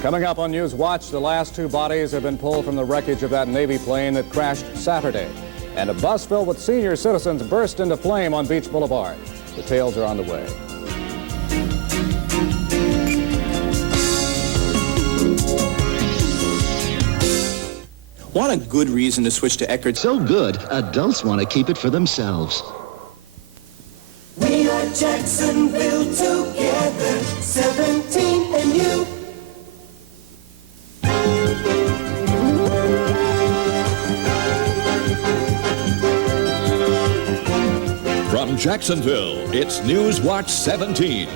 Coming up on News Watch, the last two bodies have been pulled from the wreckage of that Navy plane that crashed Saturday. And a bus filled with senior citizens burst into flame on Beach Boulevard. Details are on the way. Want a good reason to switch to Eckerd? So good, adults want to keep it for themselves. We are Jacksonville together, 17 and you. From Jacksonville, it's News Watch 17.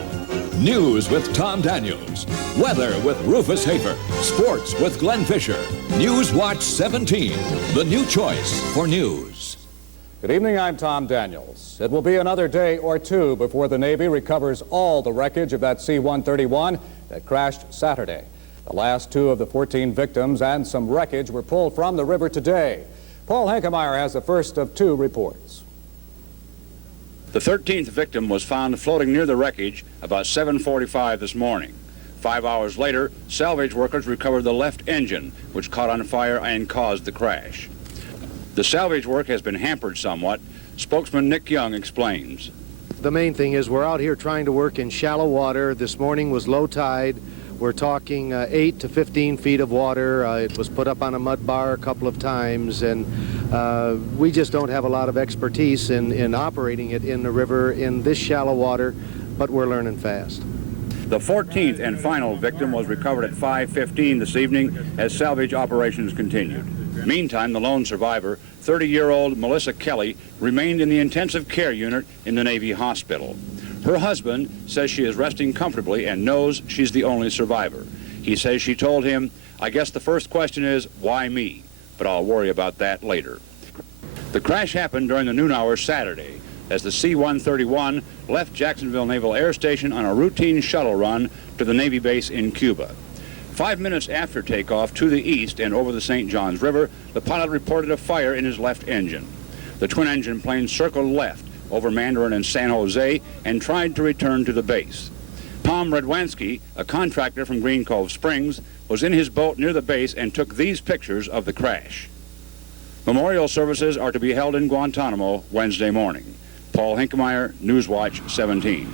News with Tom Daniels. Weather with Rufus Hafer. Sports with Glenn Fisher. News Watch 17, the new choice for news. Good evening, I'm Tom Daniels. It will be another day or two before the Navy recovers all the wreckage of that C-131 that crashed Saturday. The last two of the 14 victims and some wreckage were pulled from the river today. Paul Henkemeyer has the first of two reports. The 13th victim was found floating near the wreckage about 7:45 this morning. 5 hours later, salvage workers recovered the left engine, which caught on fire and caused the crash. The salvage work has been hampered somewhat. Spokesman Nick Young explains. The main thing is we're out here trying to work in shallow water. This morning was low tide. We're talking 8 to 15 feet of water. It was put up on a mud bar a couple of times, and we just don't have a lot of expertise in operating it in the river in this shallow water, but we're learning fast. The 14th and final victim was recovered at 5:15 this evening as salvage operations continued. Meantime, the lone survivor, 30-year-old Melissa Kelly, remained in the intensive care unit in the Navy hospital. Her husband says she is resting comfortably and knows she's the only survivor. He says she told him, "I guess the first question is, why me? But I'll worry about that later." The crash happened during the noon hour Saturday as the C-131 left Jacksonville Naval Air Station on a routine shuttle run to the Navy base in Cuba. 5 minutes after takeoff to the east and over the St. Johns River, the pilot reported a fire in his left engine. The twin-engine plane circled left over Mandarin and San Jose and tried to return to the base. Tom Redwanski, a contractor from Green Cove Springs, was in his boat near the base and took these pictures of the crash. Memorial services are to be held in Guantanamo Wednesday morning. Paul Henkemeyer, Newswatch 17.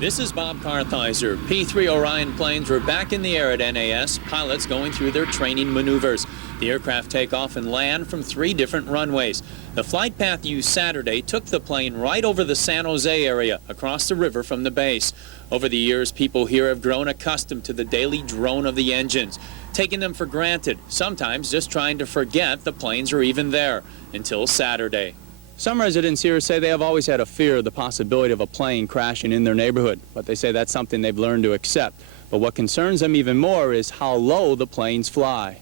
This is Bob Kartheiser. P-3 Orion planes were back in the air at NAS, pilots going through their training maneuvers. The aircraft take off and land from 3 different runways. The flight path used Saturday took the plane right over the San Jose area, across the river from the base. Over the years, people here have grown accustomed to the daily drone of the engines, taking them for granted, sometimes just trying to forget the planes are even there, until Saturday. Some residents here say they have always had a fear of the possibility of a plane crashing in their neighborhood, but they say that's something they've learned to accept. But what concerns them even more is how low the planes fly.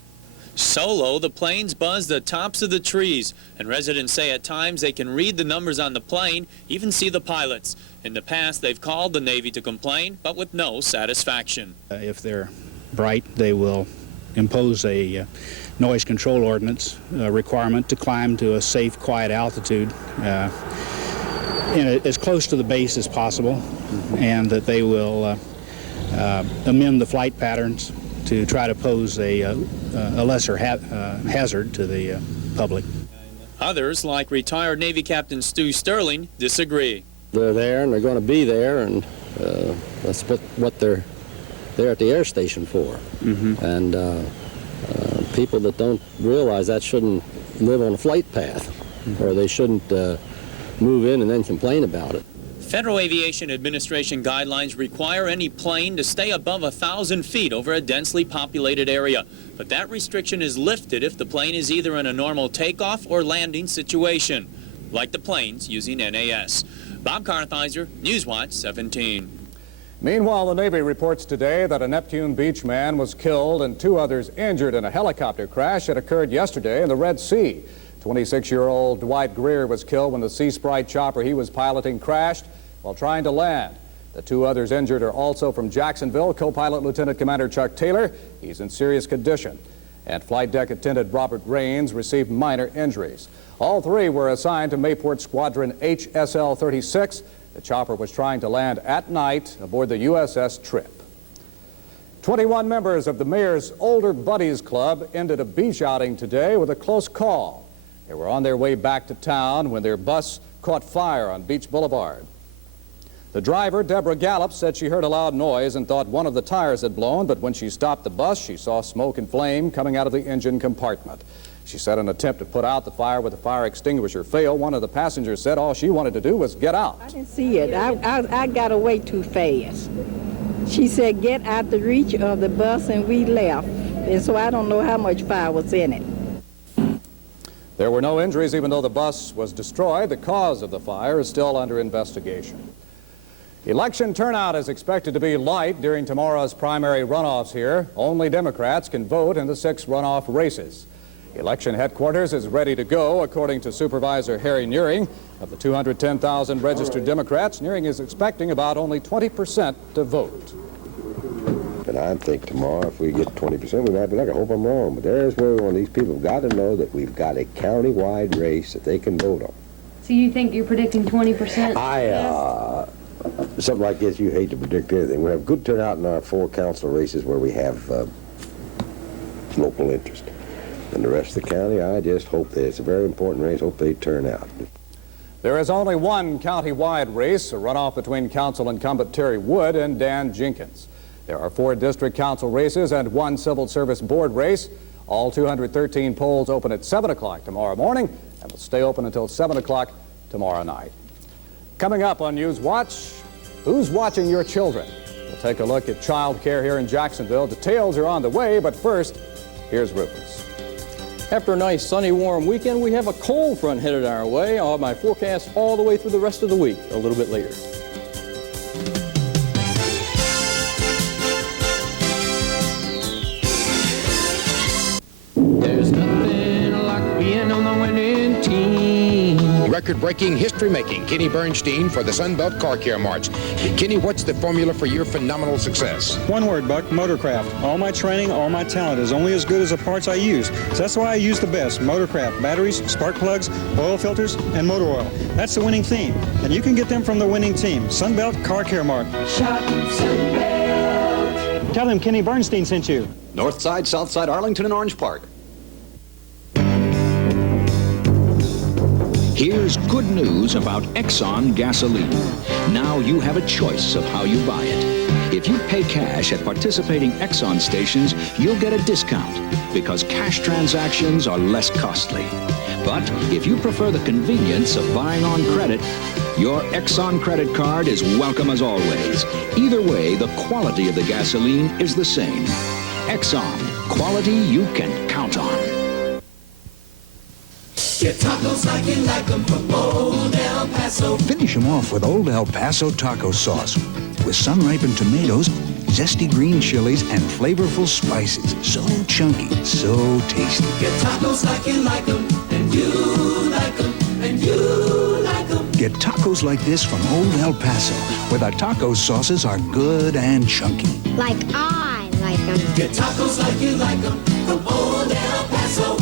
So low, the planes buzz the tops of the trees, and residents say at times they can read the numbers on the plane, even see the pilots. In the past, they've called the Navy to complain, but with no satisfaction. If they're bright, they will impose a noise control ordinance requirement to climb to a safe, quiet altitude as close to the base as possible, and that they will amend the flight patterns to try to pose a lesser hazard to the public. Others, like retired Navy Captain Stu Sterling, disagree. They're there and they're going to be there, and that's what they're there at the air station for. And people that don't realize that shouldn't live on a flight path, or they shouldn't move in and then complain about it. Federal Aviation Administration guidelines require any plane to stay above 1,000 feet over a densely populated area. But that restriction is lifted if the plane is either in a normal takeoff or landing situation, like the planes using NAS. Bob Kartheiser, Newswatch 17. Meanwhile, the Navy reports today that a Neptune Beach man was killed and 2 others injured in a helicopter crash that occurred yesterday in the Red Sea. 26-year-old Dwight Greer was killed when the Sea Sprite chopper he was piloting crashed while trying to land. The 2 others injured are also from Jacksonville. Co-pilot Lieutenant Commander Chuck Taylor, he's in serious condition. And flight deck attendant Robert Raines received minor injuries. All 3 were assigned to Mayport Squadron HSL-36. The chopper was trying to land at night aboard the USS Trip. 21 members of the mayor's Older Buddies Club ended a beach outing today with a close call. They were on their way back to town when their bus caught fire on Beach Boulevard. The driver, Deborah Gallup, said she heard a loud noise and thought one of the tires had blown, but when she stopped the bus, she saw smoke and flame coming out of the engine compartment. She said an attempt to put out the fire with a fire extinguisher failed. One of the passengers said all she wanted to do was get out. I didn't see it. I got away too fast. She said, get out the reach of the bus, and we left. And so I don't know how much fire was in it. There were no injuries, even though the bus was destroyed. The cause of the fire is still under investigation. Election turnout is expected to be light during tomorrow's primary runoffs here. Only Democrats can vote in the 6 runoff races. Election headquarters is ready to go, according to Supervisor Harry Nearing. Of the 210,000 registered Democrats, Nearing is expecting about only 20% to vote. And I think tomorrow, if we get 20%, we might be lucky. I hope I'm wrong, but there's where one of these people have got to know that we've got a county-wide race that they can vote on. So you think you're predicting 20%? Something like this, you hate to predict anything. We have good turnout in our 4 council races where we have local interest. And the rest of the county, I just hope that it's a very important race. Hope they turn out. There is only one county-wide race, a runoff between council incumbent Terry Wood and Dan Jenkins. There are 4 district council races and 1 civil service board race. All 213 polls open at 7 o'clock tomorrow morning and will stay open until 7 o'clock tomorrow night. Coming up on News Watch, who's watching your children? We'll take a look at child care here in Jacksonville. Details are on the way, but first, here's Rufus. After a nice sunny, warm weekend, we have a cold front headed our way. I'll have my forecast all the way through the rest of the week a little bit later. There's nothing like being on the winning team. Record-breaking, history-making Kenny Bernstein for the Sunbelt Car Care March. Kenny, what's the formula for your phenomenal success? One word, Buck, Motorcraft. All my training, all my talent is only as good as the parts I use. So that's why I use the best. Motorcraft, batteries, spark plugs, oil filters, and motor oil. That's the winning theme. And you can get them from the winning team, Sunbelt Car Care Mart. Shop Sunbelt. Tell them Kenny Bernstein sent you. North Side, South Side, Arlington, and Orange Park. Here's good news about Exxon gasoline. Now you have a choice of how you buy it. If you pay cash at participating Exxon stations, you'll get a discount because cash transactions are less costly. But if you prefer the convenience of buying on credit, your Exxon credit card is welcome as always. Either way, the quality of the gasoline is the same. Exxon, quality you can count on. Get tacos like you like them from Old El Paso. Finish them off with Old El Paso taco sauce with sun-ripened tomatoes, zesty green chilies, and flavorful spices. So chunky, so tasty. Get tacos like you like them, and you like them, and you like them. Get tacos like this from Old El Paso, where the taco sauces are good and chunky. Like I like them. Get tacos like you like them from Old El Paso.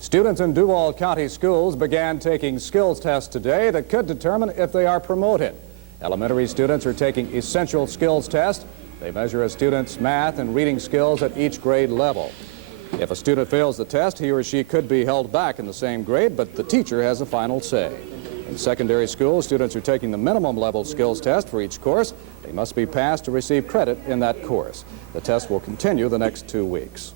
Students in Duval County schools began taking skills tests today that could determine if they are promoted. Elementary students are taking essential skills tests. They measure a student's math and reading skills at each grade level. If a student fails the test, he or she could be held back in the same grade, but the teacher has the final say. In secondary school, students are taking the minimum level skills test for each course. They must be passed to receive credit in that course. The test will continue the next 2 weeks.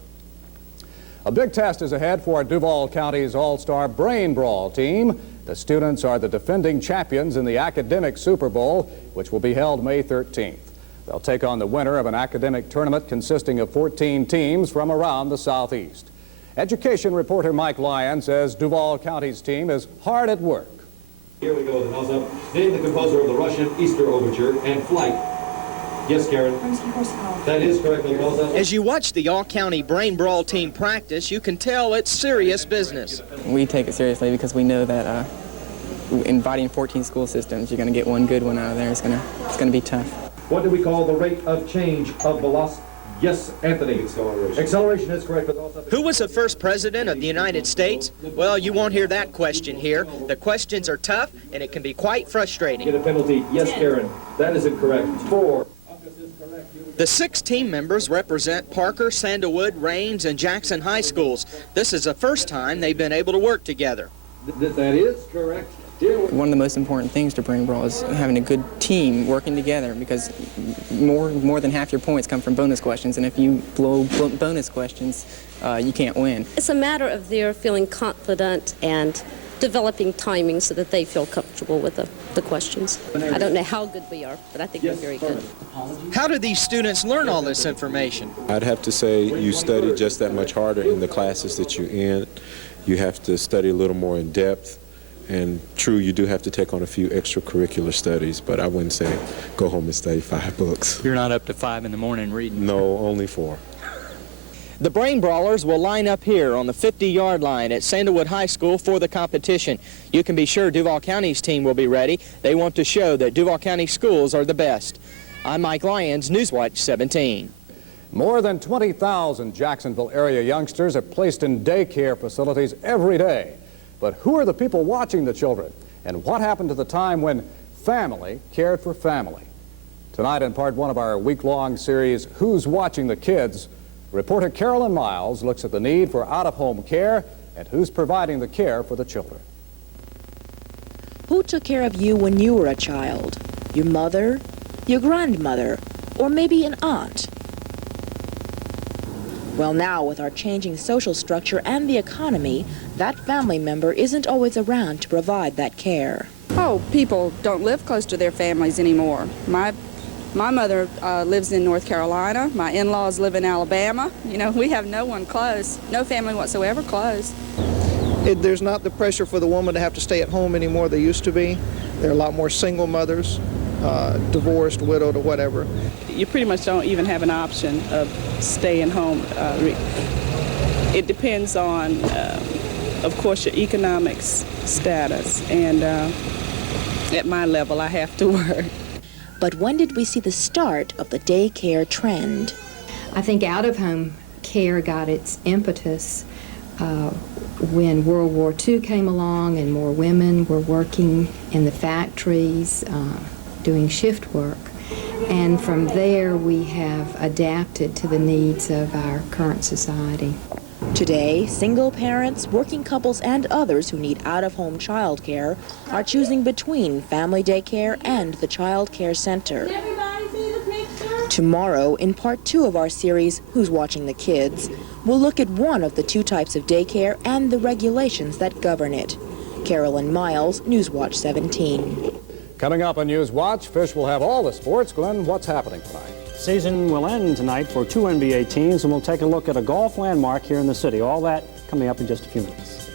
A big test is ahead for Duval County's all-star brain brawl team. The students are the defending champions in the academic Super Bowl, which will be held May 13th. They'll take on the winner of an academic tournament consisting of 14 teams from around the Southeast. Education reporter Mike Lyons says Duval County's team is hard at work. Here we go. How's up? Name the composer of the Russian Easter Overture and Flight. Yes, Karen. That is correct. As you watch the all-county brain brawl team practice, you can tell it's serious business. We take it seriously because we know that inviting 14 school systems, you're going to get one good one out of there. It's going to be tough. What do we call the rate of change of velocity? Yes, Anthony. Acceleration. Acceleration is correct. Who was the first president of the United States? Well, you won't hear that question here. The questions are tough, and it can be quite frustrating. Get a penalty. Yes, Karen. That is incorrect. 4. The 6 team members represent Parker, Sandalwood, Rains, and Jackson high schools. This is the first time they've been able to work together. That is correct. One of the most important things to bring brawl is having a good team working together, because more than half your points come from bonus questions, and if you blow bonus questions, you can't win. It's a matter of their feeling confident and developing timing so that they feel comfortable with the questions. I don't know how good we are, but I think we're very good. How do these students learn all this information? I'd have to say you study just that much harder in the classes that you're in. You have to study a little more in depth. And true, you do have to take on a few extracurricular studies, but I wouldn't say go home and study 5 books. You're not up to 5 in the morning reading? No, only 4. The Brain Brawlers will line up here on the 50-yard line at Sandalwood High School for the competition. You can be sure Duval County's team will be ready. They want to show that Duval County schools are the best. I'm Mike Lyons, Newswatch 17. More than 20,000 Jacksonville area youngsters are placed in daycare facilities every day. But who are the people watching the children? And what happened to the time when family cared for family? Tonight in part 1 of our week-long series, Who's Watching the Kids? Reporter Carolyn Miles looks at the need for out-of-home care and who's providing the care for the children. Who took care of you when you were a child? Your mother? Your grandmother? Or maybe an aunt? Well, now, with our changing social structure and the economy, that family member isn't always around to provide that care. Oh, people don't live close to their families anymore. My mother lives in North Carolina. My in-laws live in Alabama. You know, we have no one close, no family whatsoever close. There's not the pressure for the woman to have to stay at home anymore there used to be. There are a lot more single mothers, divorced, widowed, or whatever. You pretty much don't even have an option of staying home. It depends on, of course, your economics status, and at my level, I have to work. But when did we see the start of the daycare trend? I think out-of-home care got its impetus when World War II came along and more women were working in the factories, doing shift work. And from there, we have adapted to the needs of our current society. Today, single parents, working couples, and others who need out-of-home child care are choosing between family daycare and the child care center. Tomorrow, in part 2 of our series, Who's Watching the Kids?, we'll look at one of the 2 types of daycare and the regulations that govern it. Carolyn Miles, Newswatch 17. Coming up on Newswatch, Fish will have all the sports. Glenn, what's happening tonight? Season will end tonight for 2 NBA teams, and we'll take a look at a golf landmark here in the city. All that coming up in just a few minutes.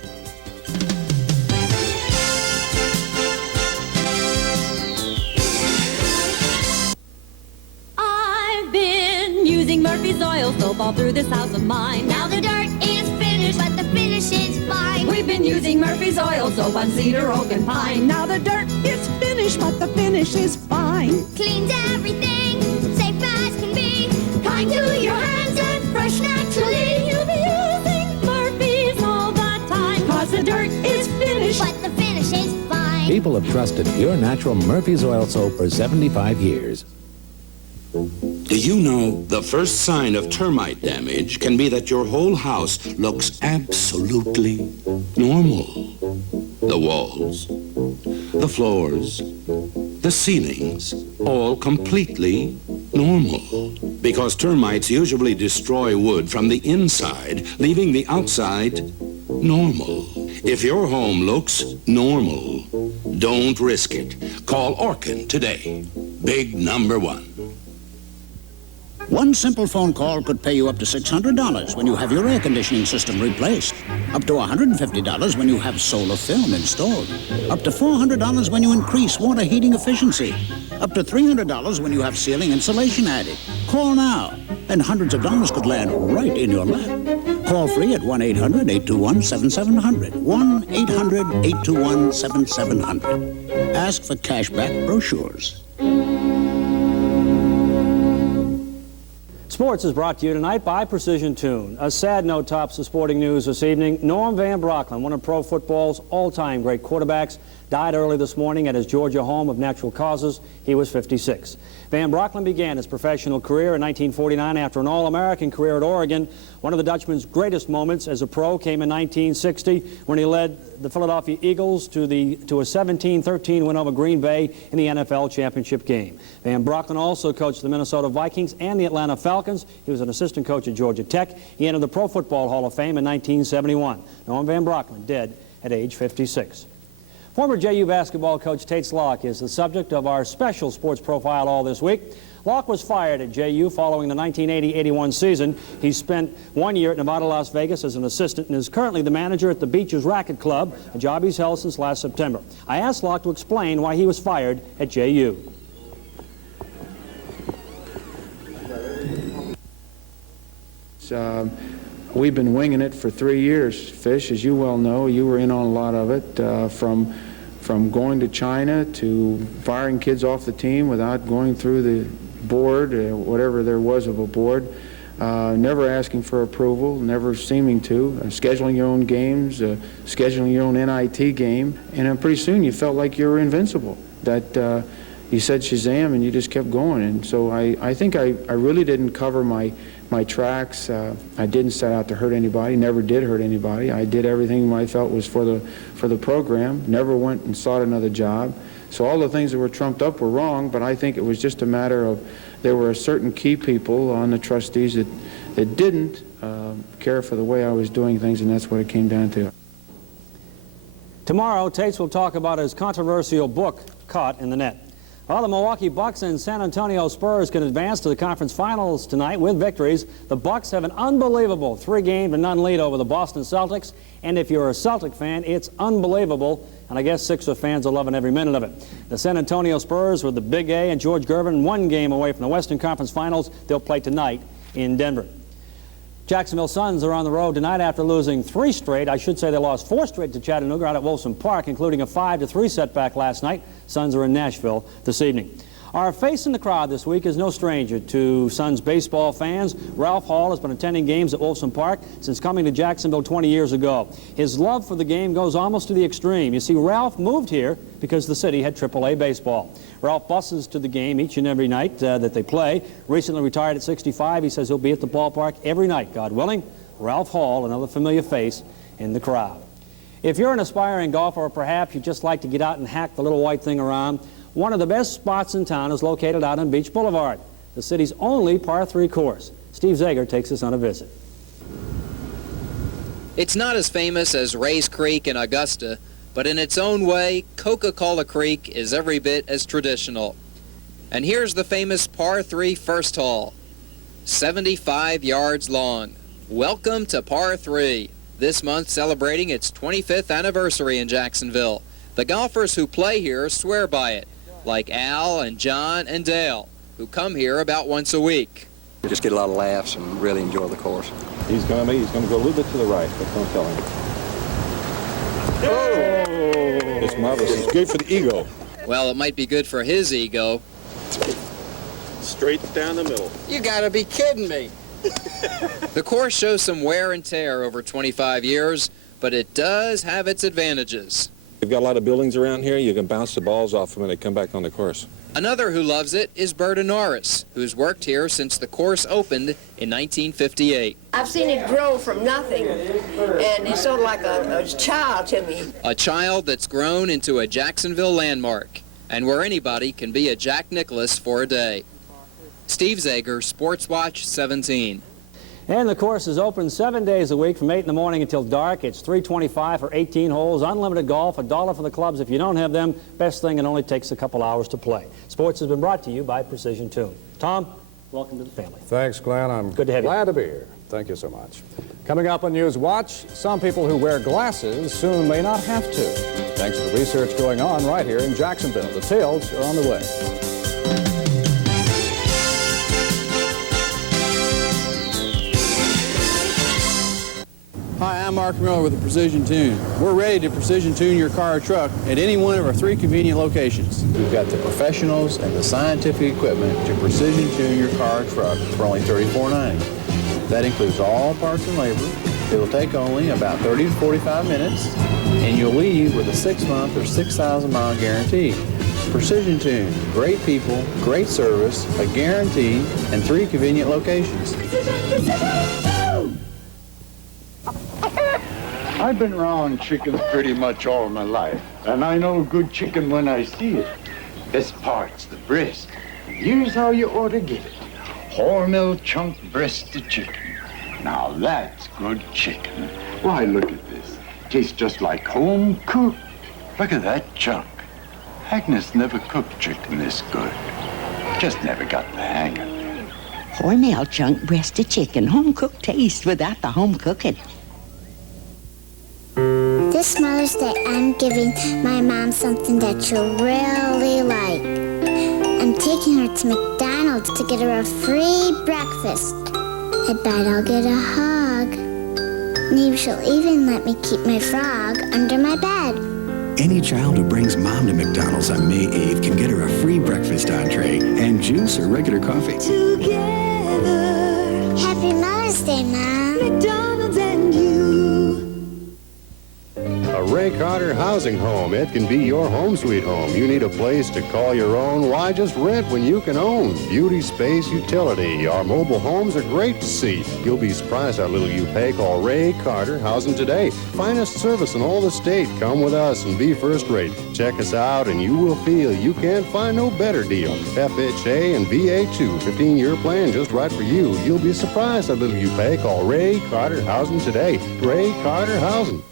I've been using Murphy's oil soap all through this house of mine. Now the dirt is finished, but the finish is fine. We've been using Murphy's oil soap on cedar, oak, and pine. Now the dirt is finished, but the finish is fine. Cleans everything, safe as can be. Kind to your hands and fresh naturally. You'll be using Murphy's all the time. Cause the dirt is finished, but the finish is fine. People have trusted pure natural Murphy's oil soap for 75 years. Do you know the first sign of termite damage can be that your whole house looks absolutely normal? The walls, the floors, the ceilings, all completely normal. Because termites usually destroy wood from the inside, leaving the outside normal. If your home looks normal, don't risk it. Call Orkin today. Big number 1. One simple phone call could pay you up to $600 when you have your air conditioning system replaced. Up to $150 when you have solar film installed. Up to $400 when you increase water heating efficiency. Up to $300 when you have ceiling insulation added. Call now, and hundreds of dollars could land right in your lap. Call free at 1-800-821-7700. 1-800-821-7700. Ask for cashback brochures. Sports is brought to you tonight by Precision Tune. A sad note tops the sporting news this evening. Norm Van Brocklin, one of pro football's all-time great quarterbacks, died early this morning at his Georgia home of natural causes. He was 56. Van Brocklin began his professional career in 1949 after an All-American career at Oregon. One of the Dutchman's greatest moments as a pro came in 1960 when he led the Philadelphia Eagles to a 17-13 win over Green Bay in the NFL championship game. Van Brocklin also coached the Minnesota Vikings and the Atlanta Falcons. He was an assistant coach at Georgia Tech. He entered the Pro Football Hall of Fame in 1971. Norm Van Brocklin dead at age 56. Former JU basketball coach Tate Slock is the subject of our special sports profile all this week. Locke was fired at JU following the 1980-81 season. He spent 1 year at Nevada, Las Vegas as an assistant and is currently the manager at the Beaches Racquet Club, a job he's held since last September. I asked Locke to explain why he was fired at JU. We've been winging it for 3 years, Fish, as you well know. You were in on a lot of it, from going to China to firing kids off the team without going through the board, whatever there was of a board, never asking for approval, never seeming to, scheduling your own games, scheduling your own NIT game, and pretty soon you felt like you were invincible, that you said Shazam and you just kept going. And so I think I really didn't cover my tracks. I didn't set out to hurt anybody, never did hurt anybody. I did everything I felt was for the program, never went and sought another job. So all the things that were trumped up were wrong, but I think it was just a matter of there were certain key people on the trustees that didn't care for the way I was doing things, and that's what it came down to. Tomorrow, Tates will talk about his controversial book, Caught in the Net. Well, the Milwaukee Bucks and San Antonio Spurs can advance to the conference finals tonight with victories. The Bucks have an unbelievable 3-0 lead over the Boston Celtics, and if you're a Celtic fan, it's unbelievable, and I guess Sixer fans are loving every minute of it. The San Antonio Spurs with the Big A and George Gervin 1 game away from the Western Conference Finals. They'll play tonight in Denver. Jacksonville Suns are on the road tonight after losing 3 straight. I should say they lost 4 straight to Chattanooga out at Wilson Park, including a 5-3 setback last night. Suns are in Nashville this evening. Our face in the crowd this week is no stranger to Suns baseball fans. Ralph Hall has been attending games at Wilson Park since coming to Jacksonville 20 years ago. His love for the game goes almost to the extreme. You see, Ralph moved here because the city had AAA baseball. Ralph buses to the game each and every night that they play. Recently retired at 65, he says he'll be at the ballpark every night, God willing. Ralph Hall, another familiar face in the crowd. If you're an aspiring golfer, or perhaps you'd just like to get out and hack the little white thing around, one of the best spots in town is located out on Beach Boulevard, the city's only par 3 course. Steve Zager takes us on a visit. It's not as famous as Rays Creek in Augusta, but in its own way, Coca-Cola Creek is every bit as traditional. And here's the famous par 3 first hole, 75 yards long. Welcome to par 3, this month celebrating its 25th anniversary in Jacksonville. The golfers who play here swear by it, like Al and John and Dale, who come here about once a week. We just get a lot of laughs and really enjoy the course. He's going to go a little bit to the right. That's what I'm telling you. Oh! It's marvelous. It's good for the ego. Well, it might be good for his ego. Straight down the middle. You gotta be kidding me. The course shows some wear and tear over 25 years, but it does have its advantages. We've got a lot of buildings around here. You can bounce the balls off them when they come back on the course. Another who loves it is Berta Norris, who's worked here since the course opened in 1958. I've seen it grow from nothing, and it's sort of like a child to me. A child that's grown into a Jacksonville landmark, and where anybody can be a Jack Nicklaus for a day. Steve Zager, Sports Watch 17. And the course is open 7 days a week from 8 in the morning until dark. It's $3.25 for 18 holes, unlimited golf, $1 for the clubs. If you don't have them, best thing, it only takes a couple hours to play. Sports has been brought to you by Precision Tune. Tom, welcome to the family. Thanks, Glenn. I'm good to have you. Glad to be here. Thank you so much. Coming up on News Watch, some people who wear glasses soon may not have to, thanks to the research going on right here in Jacksonville. The details are on the way. Hi, I'm Mark Miller with the Precision Tune. We're ready to precision tune your car or truck at any one of our 3 convenient locations. We've got the professionals and the scientific equipment to precision tune your car or truck for only $34.90. That includes all parts and labor. It'll take only about 30 to 45 minutes, and you'll leave with a 6-month or 6,000-mile guarantee. Precision Tune, great people, great service, a guarantee, and 3 convenient locations. I've been around chickens pretty much all my life, and I know good chicken when I see it. This part's the breast. Here's how you ought to get it. Wholemeal chunk breasted chicken. Now that's good chicken. Why, look at this. Tastes just like home cooked. Look at that chunk. Agnes never cooked chicken this good. Just never got the hang of it. Wholemeal chunk breasted chicken. Home-cooked taste without the home cooking. This Mother's Day, I'm giving my mom something that she'll really like. I'm taking her to McDonald's to get her a free breakfast. I bet I'll get a hug. Maybe she'll even let me keep my frog under my bed. Any child who brings mom to McDonald's on May 8th can get her a free breakfast entree and juice or regular coffee. Together. Happy Mother's Day, Mom. McDonald's and you. A Ray Carter housing home. It can be your home sweet home. You need a place to call your own. Why just rent when you can own? Beauty, space, utility. Our mobile homes are great to see. You'll be surprised how little you pay. Call Ray Carter Housing today. Finest service in all the state. Come with us and be first rate. Check us out and you will feel you can't find no better deal. FHA and VA2. 15-year plan just right for you. You'll be surprised how little you pay. Call Ray Carter Housing today. Ray Carter Housing.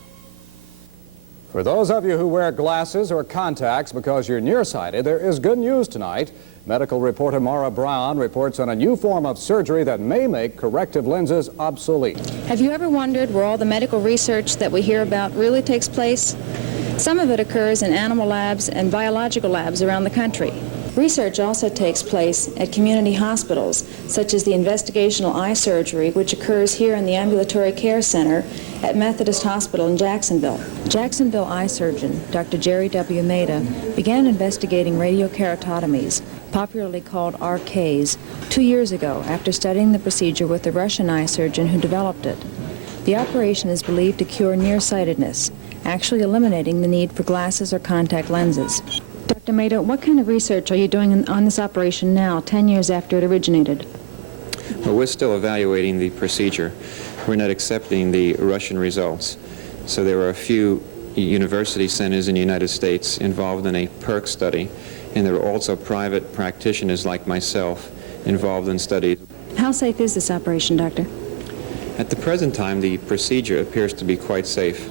For those of you who wear glasses or contacts because you're nearsighted, there is good news tonight. Medical reporter Mara Brown reports on a new form of surgery that may make corrective lenses obsolete. Have you ever wondered where all the medical research that we hear about really takes place? Some of it occurs in animal labs and biological labs around the country. Research also takes place at community hospitals, such as the investigational eye surgery, which occurs here in the Ambulatory Care Center at Methodist Hospital in Jacksonville. Jacksonville eye surgeon Dr. Jerry W. Maida began investigating radiokeratotomies, popularly called RKs, 2 years ago after studying the procedure with the Russian eye surgeon who developed it. The operation is believed to cure nearsightedness, actually eliminating the need for glasses or contact lenses. Dr. Maida, what kind of research are you doing on this operation now, 10 years after it originated? Well, we're still evaluating the procedure. We're not accepting the Russian results. So there are a few university centers in the United States involved in a PERC study, and there are also private practitioners like myself involved in studies. How safe is this operation, Doctor? At the present time, the procedure appears to be quite safe.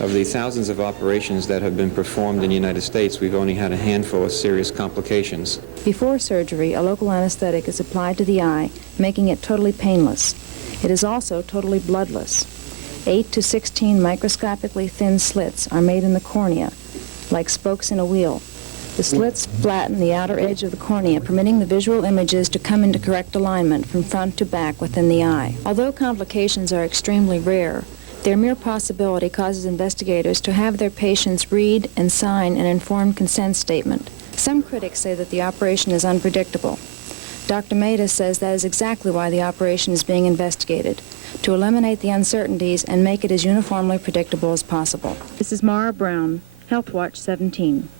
Of the thousands of operations that have been performed in the United States, we've only had a handful of serious complications. Before surgery, a local anesthetic is applied to the eye, making it totally painless. It is also totally bloodless. 8 to 16 microscopically thin slits are made in the cornea, like spokes in a wheel. The slits flatten the outer edge of the cornea, permitting the visual images to come into correct alignment from front to back within the eye. Although complications are extremely rare, their mere possibility causes investigators to have their patients read and sign an informed consent statement. Some critics say that the operation is unpredictable. Dr. Maida says that is exactly why the operation is being investigated, to eliminate the uncertainties and make it as uniformly predictable as possible. This is Mara Brown, Health Watch 17.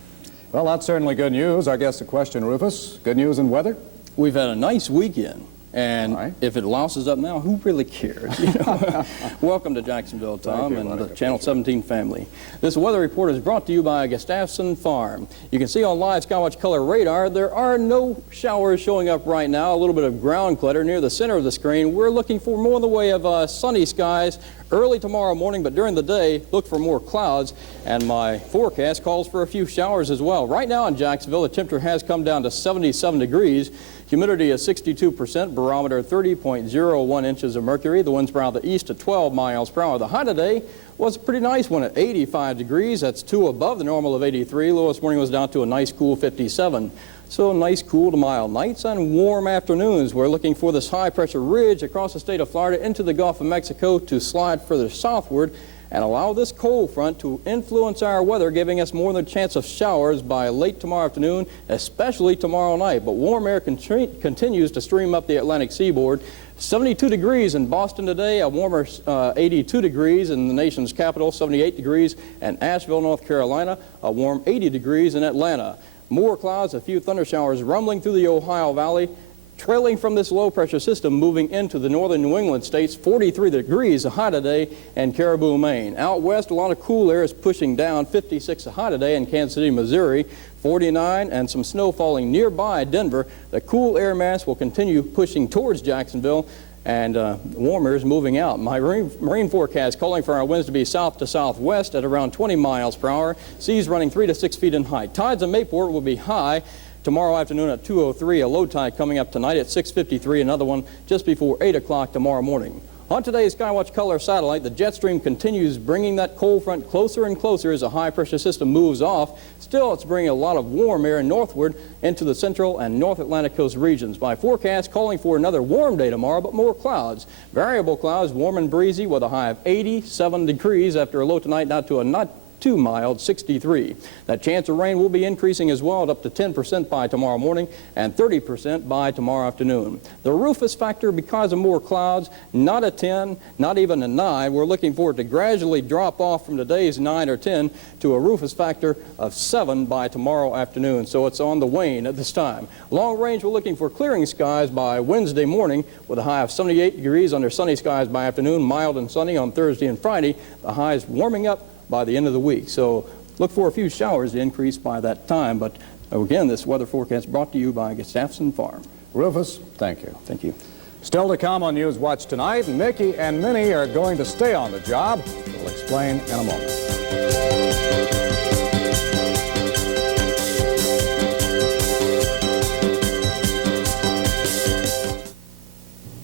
Well, that's certainly good news. I guess the question, Rufus, good news in weather? We've had a nice weekend. And if it losses up now, who really cares? You know? Welcome to Jacksonville, Tom, and the Channel 17 family. This weather report is brought to you by Gustafson Farm. You can see on live Skywatch Color radar, there are no showers showing up right now. A little bit of ground clutter near the center of the screen. We're looking for more in the way of sunny skies early tomorrow morning, but during the day, look for more clouds. And my forecast calls for a few showers as well. Right now in Jacksonville, the temperature has come down to 77 degrees. Humidity is 62%, barometer 30.01 inches of mercury. The winds around the east at 12 miles per hour. The high today was a pretty nice one at 85 degrees. That's 2 above the normal of 83. Low this morning was down to a nice cool 57. So nice cool to mild nights and warm afternoons. We're looking for this high pressure ridge across the state of Florida into the Gulf of Mexico to slide further southward and allow this cold front to influence our weather, giving us more than a chance of showers by late tomorrow afternoon, especially tomorrow night. But warm air continues to stream up the Atlantic seaboard. 72 degrees in Boston today, a warmer 82 degrees in the nation's capital, 78 degrees in Asheville, North Carolina, a warm 80 degrees in Atlanta. More clouds, a few thunder showers rumbling through the Ohio Valley. Trailing from this low-pressure system, moving into the northern New England states, 43 degrees a high today in Caribou, Maine. Out west, a lot of cool air is pushing down, 56 a high today in Kansas City, Missouri, 49, and some snow falling nearby Denver. The cool air mass will continue pushing towards Jacksonville, and warm air is moving out. My marine forecast calling for our winds to be south to southwest at around 20 miles per hour, seas running 3 to 6 feet in height. Tides in Mayport will be high tomorrow afternoon at 2:03, a low tide coming up tonight at 6:53, another one just before 8 o'clock tomorrow morning. On today's Skywatch Color satellite, the jet stream continues bringing that cold front closer and closer as a high-pressure system moves off. Still, it's bringing a lot of warm air northward into the central and North Atlantic coast regions. My forecast calling for another warm day tomorrow, but more clouds. Variable clouds, warm and breezy with a high of 87 degrees after a low tonight down to a not too mild 63. That chance of rain will be increasing as well at up to 10% by tomorrow morning and 30% by tomorrow afternoon. The Rufus factor, because of more clouds, not a 10, not even a 9. We're looking for it to gradually drop off from today's 9 or 10 to a Rufus factor of 7 by tomorrow afternoon. So it's on the wane at this time. Long range, we're looking for clearing skies by Wednesday morning with a high of 78 degrees under sunny skies by afternoon, mild and sunny on Thursday and Friday. The highs warming up by the end of the week. So look for a few showers to increase by that time. But again, this weather forecast brought to you by Gustafson Farm. Rufus, thank you. Thank you. Still to come on News Watch tonight, Mickey and Minnie are going to stay on the job. We'll explain in a moment.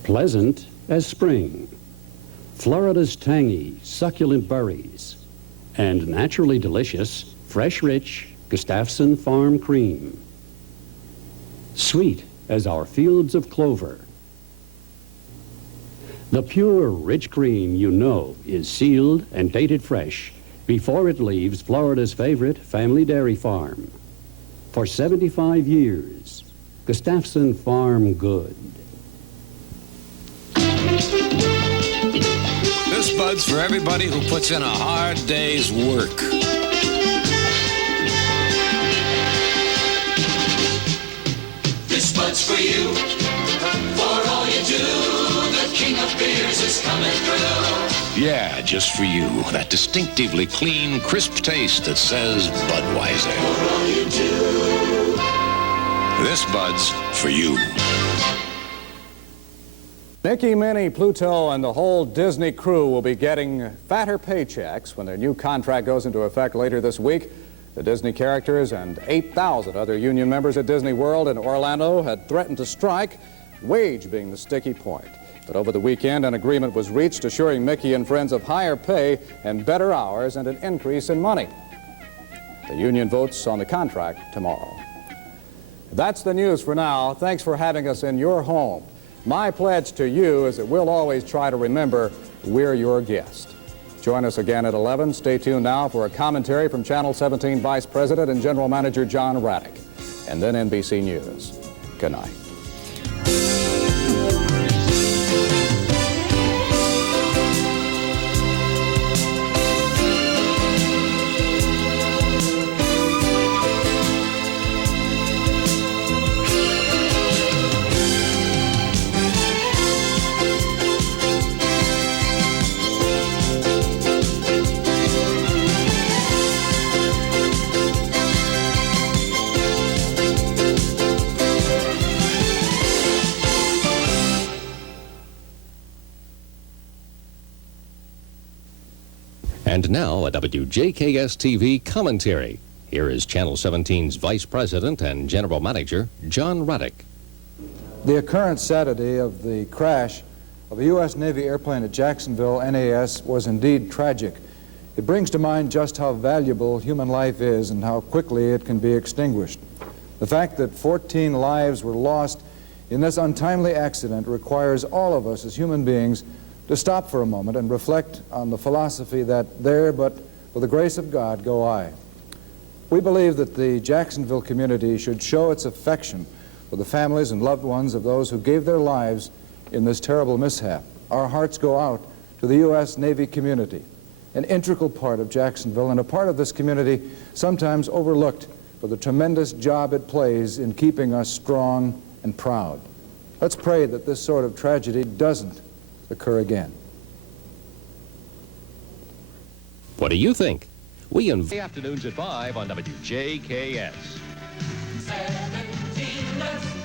Pleasant as spring, Florida's tangy, succulent berries, and naturally delicious, fresh, rich Gustafson Farm cream. Sweet as our fields of clover. The pure, rich cream you know is sealed and dated fresh before it leaves Florida's favorite family dairy farm. For 75 years, Gustafson Farm Good. This Bud's for everybody who puts in a hard day's work. This Bud's for you, for all you do. The king of beers is coming through. Yeah, just for you. That distinctively clean, crisp taste that says Budweiser. For all you do. This Bud's for you. Mickey, Minnie, Pluto, and the whole Disney crew will be getting fatter paychecks when their new contract goes into effect later this week. The Disney characters and 8,000 other union members at Disney World in Orlando had threatened to strike, wage being the sticky point. But over the weekend, an agreement was reached assuring Mickey and friends of higher pay and better hours and an increase in money. The union votes on the contract tomorrow. That's the news for now. Thanks for having us in your home. My pledge to you is that we'll always try to remember we're your guest. Join us again at 11. Stay tuned now for a commentary from Channel 17 Vice President and General Manager John Raddick, and then NBC News. Good night. And now, a WJKS TV commentary. Here is Channel 17's Vice President and General Manager, John Raddick. The occurrence Saturday of the crash of a U.S. Navy airplane at Jacksonville, NAS, was indeed tragic. It brings to mind just how valuable human life is and how quickly it can be extinguished. The fact that 14 lives were lost in this untimely accident requires all of us as human beings to stop for a moment and reflect on the philosophy that there, but with the grace of God, go I. We believe that the Jacksonville community should show its affection for the families and loved ones of those who gave their lives in this terrible mishap. Our hearts go out to the U.S. Navy community, an integral part of Jacksonville and a part of this community sometimes overlooked for the tremendous job it plays in keeping us strong and proud. Let's pray that this sort of tragedy doesn't occur again. What do you think? We invite afternoons at 5 on WJKS. 17, let's